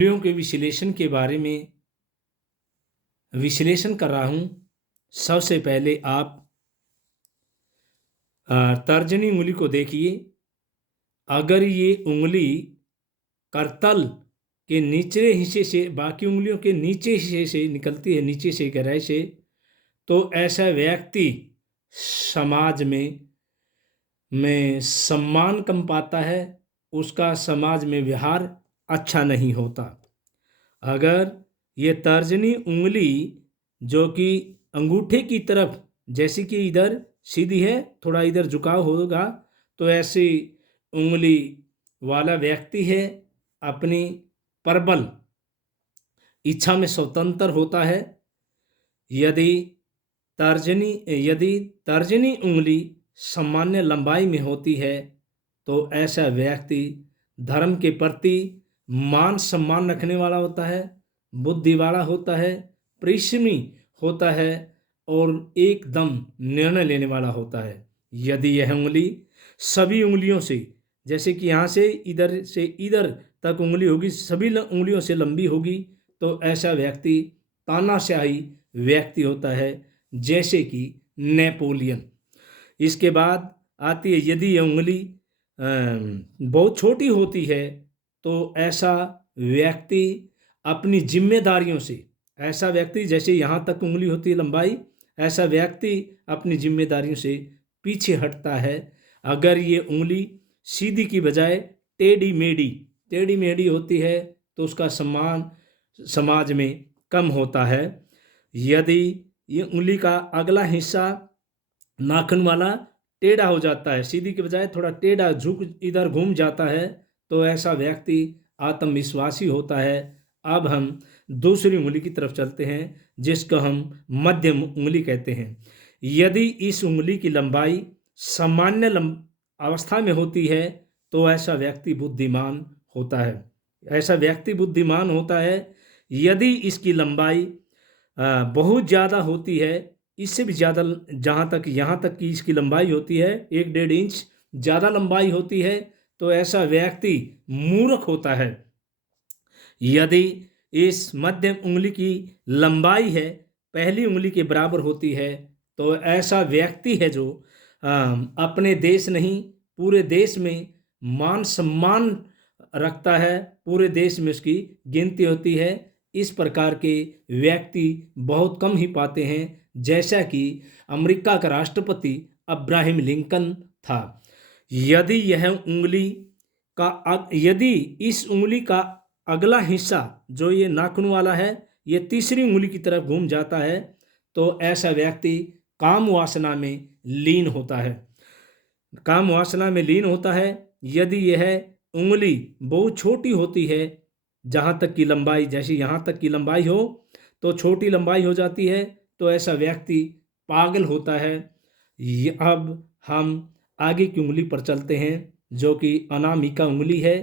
उंगलियों के विश्लेषण के बारे में विश्लेषण कर रहा हूं। सबसे पहले आप तर्जनी उंगली को देखिए। अगर ये उंगली करतल के निचले हिस्से से बाकी उंगलियों के नीचे हिस्से से निकलती है, नीचे से गहराई से, तो ऐसा व्यक्ति समाज में सम्मान कम पाता है, उसका समाज में व्यवहार अच्छा नहीं होता। अगर ये तर्जनी उंगली जो कि अंगूठे की तरफ, जैसे कि इधर सीधी है, थोड़ा इधर झुकाव होगा, तो ऐसी उंगली वाला व्यक्ति है, अपनी प्रबल इच्छा में स्वतंत्र होता है। यदि तर्जनी उंगली सामान्य लंबाई में होती है तो ऐसा व्यक्ति धर्म के प्रति मान सम्मान रखने वाला होता है, बुद्धि वाला होता है, परिश्रमी होता है और एकदम निर्णय लेने वाला होता है। यदि यह उंगली सभी उंगलियों से, जैसे कि यहाँ से इधर तक उंगली होगी, सभी उंगलियों से लंबी होगी, तो ऐसा व्यक्ति तानाशाही व्यक्ति होता है, जैसे कि नेपोलियन। इसके बाद आती है, यदि यह उंगली बहुत छोटी होती है तो ऐसा व्यक्ति अपनी जिम्मेदारियों से, ऐसा व्यक्ति, जैसे यहाँ तक उंगली होती है लंबाई, ऐसा व्यक्ति अपनी जिम्मेदारियों से पीछे हटता है। अगर ये उंगली सीधी की बजाय टेढ़ी मेढ़ी होती है तो उसका सम्मान समाज में कम होता है। यदि ये उंगली का अगला हिस्सा नाखून वाला टेढ़ा हो जाता है, सीधी के बजाय थोड़ा टेढ़ा झुक इधर घूम जाता है, तो ऐसा व्यक्ति आत्मविश्वासी होता है। अब हम दूसरी उंगली की तरफ चलते हैं, जिसको हम मध्यम उंगली कहते हैं। यदि इस उंगली की लंबाई सामान्य अवस्था में होती है तो ऐसा व्यक्ति बुद्धिमान होता है। यदि इसकी लंबाई बहुत ज़्यादा होती है, इससे भी ज़्यादा, यहाँ तक कि इसकी लंबाई होती है 1-1.5 इंच ज़्यादा लंबाई होती है, तो ऐसा व्यक्ति मूर्ख होता है। यदि इस मध्यम उंगली की लंबाई है पहली उंगली के बराबर होती है, तो ऐसा व्यक्ति है जो अपने देश नहीं पूरे देश में मान सम्मान रखता है, पूरे देश में उसकी गिनती होती है। इस प्रकार के व्यक्ति बहुत कम ही पाते हैं, जैसा कि अमेरिका का राष्ट्रपति अब्राहम लिंकन था। यदि इस उंगली का अगला हिस्सा जो ये नाखून वाला है, ये तीसरी उंगली की तरफ घूम जाता है, तो ऐसा व्यक्ति काम वासना में लीन होता है। यदि यह उंगली बहुत छोटी होती है, जहाँ तक की लंबाई, जैसे यहाँ तक की लंबाई हो तो छोटी लंबाई हो जाती है, तो ऐसा व्यक्ति पागल होता है। अब हम आगे की उंगली पर चलते हैं, जो कि अनामिका उंगली है,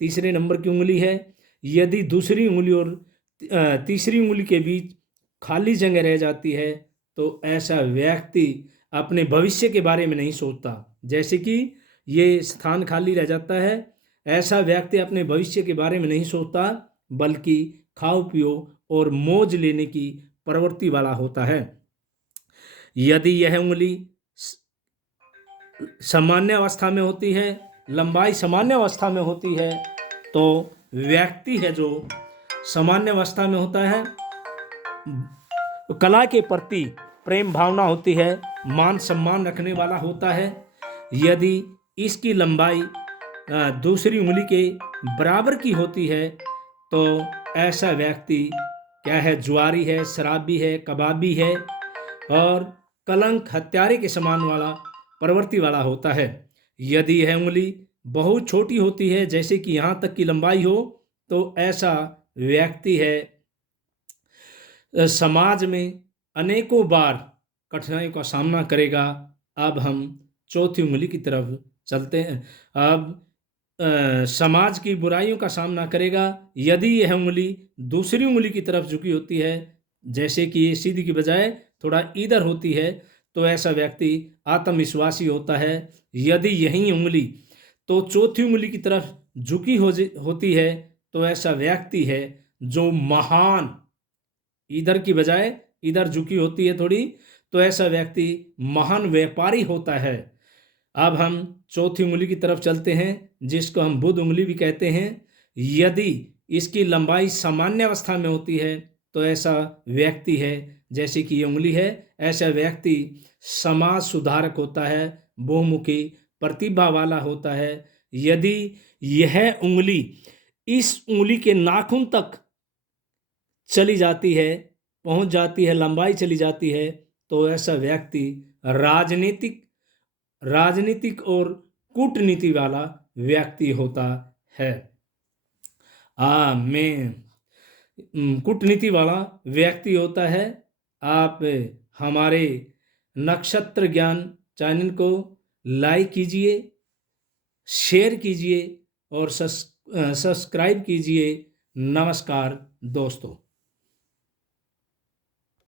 तीसरे नंबर की उंगली है। यदि दूसरी उंगली और तीसरी उंगली के बीच खाली जगह रह जाती है, तो ऐसा व्यक्ति अपने भविष्य के बारे में नहीं सोचता। जैसे कि ये स्थान खाली रह जाता है, ऐसा व्यक्ति अपने भविष्य के बारे में नहीं सोचता, बल्कि खाओ पियो और मौज लेने की प्रवृत्ति वाला होता है। यदि यह उंगली सामान्य अवस्था में होती है, लंबाई सामान्य अवस्था में होती है, तो व्यक्ति है जो सामान्य अवस्था में होता है, कला के प्रति प्रेम भावना होती है, मान सम्मान रखने वाला होता है। यदि इसकी लंबाई दूसरी उंगली के बराबर की होती है, तो ऐसा व्यक्ति क्या है, जुआरी है, शराबी है, कबाबी है और कलंक हत्यारे के समान वाला प्रवृत्ति वाला होता है। यदि यह उंगली बहुत छोटी होती है, जैसे कि यहाँ तक की लंबाई हो, तो ऐसा व्यक्ति है समाज में अनेकों बार कठिनाइयों का सामना करेगा। अब हम चौथी उंगली की तरफ चलते हैं। अब समाज की बुराइयों का सामना करेगा। यदि यह उंगली दूसरी उंगली की तरफ झुकी होती है, जैसे कि ये सीधी की बजाय थोड़ा इधर होती है, तो ऐसा व्यक्ति आत्मविश्वासी होता है। यदि यही उंगली तो चौथी उंगली की तरफ झुकी होती है, तो ऐसा व्यक्ति है जो महान, इधर की बजाय इधर झुकी होती है थोड़ी, तो ऐसा व्यक्ति महान व्यापारी होता है। अब हम चौथी उंगली की तरफ चलते हैं, जिसको हम बुध उंगली भी कहते हैं। यदि इसकी लंबाई सामान्य अवस्था में होती है तो ऐसा व्यक्ति है, जैसे कि ये उंगली है, ऐसा व्यक्ति समाज सुधारक होता है, बहुमुखी प्रतिभा वाला होता है। यदि यह उंगली इस उंगली के नाखून तक चली जाती है, पहुंच जाती है, लंबाई चली जाती है, तो ऐसा व्यक्ति राजनीतिक और कूटनीति वाला व्यक्ति होता है। मैं कूटनीति वाला व्यक्ति होता है। आप हमारे नक्षत्र ज्ञान चैनल को लाइक कीजिए, शेयर कीजिए और सब्सक्राइब कीजिए। नमस्कार दोस्तों।